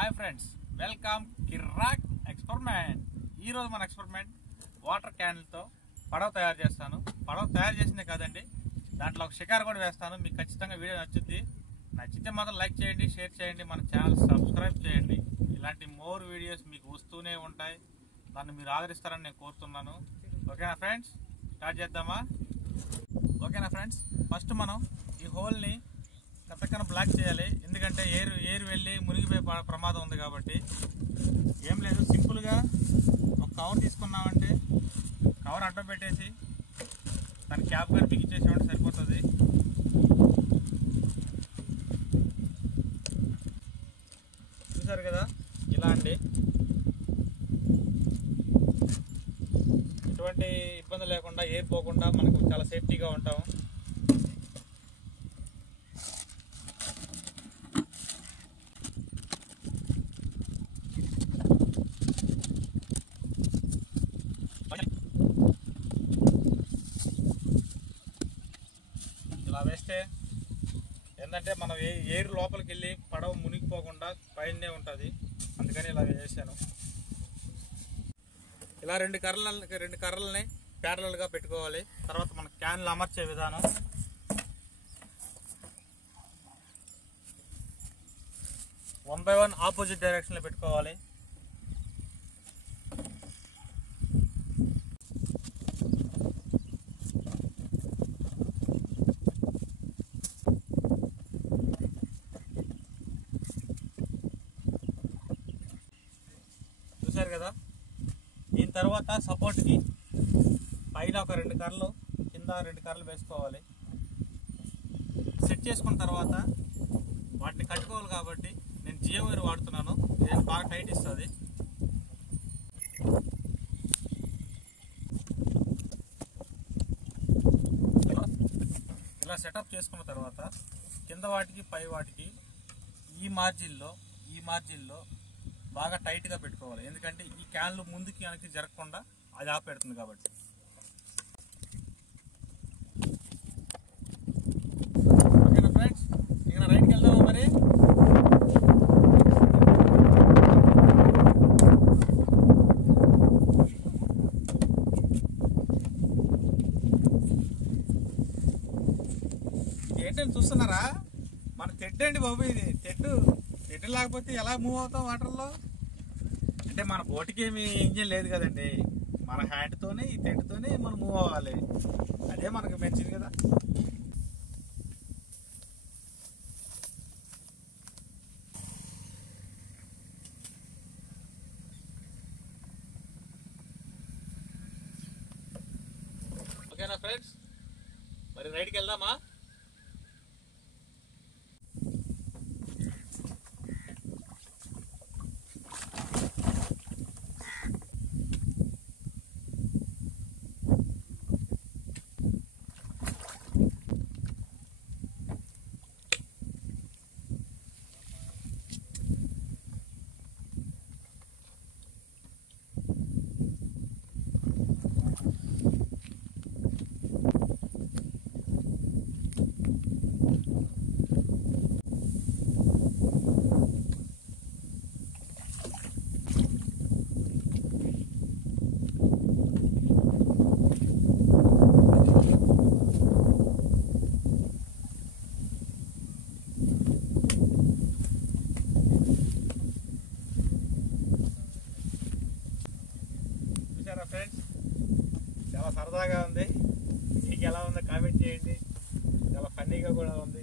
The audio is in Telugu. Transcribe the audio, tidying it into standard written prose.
హాయ్ ఫ్రెండ్స్, వెల్కమ్ కిర్రాక్ ఎక్స్పెరిమెంట్. ఈరోజు మన ఎక్స్పెరిమెంట్ వాటర్ క్యాన్లతో పడవ తయారు చేస్తాను. పడవ తయారు చేసిందే కాదండి, దాంట్లో ఒక షికారు కూడా వేస్తాను. మీకు ఖచ్చితంగా వీడియో నచ్చితే మాత్రం లైక్ చేయండి, షేర్ చేయండి, మన ఛానల్ సబ్స్క్రైబ్ చేయండి. ఇలాంటి మోర్ వీడియోస్ మీకు వస్తూనే ఉంటాయి. దాన్ని మీరు ఆదరిస్తారని నేను కోరుతున్నాను. ఓకేనా ఫ్రెండ్స్, స్టార్ట్ చేద్దామా? ఓకేనా ఫ్రెండ్స్, ఫస్ట్ మనం ఈ హోల్ని కరెక్ట్గా బ్లాక్ చేయాలి. ఎందుకంటే ఏరు వెళ్ళి మునిగిపోయే ప్రమాదం ఉంది కాబట్టి. ఏం లేదు, సింపుల్గా ఒక కవర్ తీసుకున్నామంటే కవర్ అడ్డం పెట్టేసి దాని క్యాప్ కానీ బిగించేసామంటే సరిపోతుంది. చూసారు కదా, ఇలా అండి. ఎటువంటి ఇబ్బంది లేకుండా, ఎయిర్ పోకుండా మనకు చాలా సేఫ్టీగా ఉంటాము. ఇలా వేస్తే ఏంటంటే మనం ఎయిర్ లోపలికి వెళ్ళి పడవ మునిగిపోకుండా పైనే ఉంటుంది. అందుకని ఇలా వేసాను. ఇలా రెండు కర్రలని ప్యారలల్గా పెట్టుకోవాలి. తర్వాత మన క్యాన్లు అమర్చే విధానం. వన్ బై వన్ ఆపోజిట్ డైరెక్షన్లో పెట్టుకోవాలి. చూసారు కదా, దీని తర్వాత సపోర్ట్కి పైన ఒక 2 కర్రలు, కింద 2 కర్రలు వేసుకోవాలి. సెట్ చేసుకున్న తర్వాత వాటిని కట్టుకోవాలి కాబట్టి నేను జియో వైర్ వాడుతున్నాను. ఇది బాగా టైట్ ఇస్తుంది. ఇలా సెటప్ చేసుకున్న తర్వాత కింద వాటికి పై వాటికి ఈ మార్జిన్లో బాగా టైట్గా పెట్టుకోవాలి. ఎందుకంటే ఈ క్యాన్లు ముందుకి వెనక్కి జరగకుండా అది ఆపెడుతుంది కాబట్టి. ఓకేనా ఫ్రెండ్స్, ఇక రైట్కి వెళ్దామా మరి? ఏంటని చూస్తున్నారా? మన తెడ్డు అండి బాబు, ఇది తెడ్డు లేకపోతే ఎలా మూవ్ అవుతాం వాటర్లో? అంటే మన బోటుకి ఏమి ఇంజిన్ లేదు కదండి, మన హ్యాండ్తోనే ఈ తెడ్డుతోనే మనం మూవ్ అవ్వాలి. అదే మనకు మంచిది కదా. ఓకేనా ఫ్రెండ్స్, మరి రైడ్కి వెళ్దామా? ఫ్రెండ్స్, చాలా సరదాగా ఉంది. మీకు ఎలా ఉందో కామెంట్ చేయండి. చాలా ఫన్నీగా కూడా ఉంది.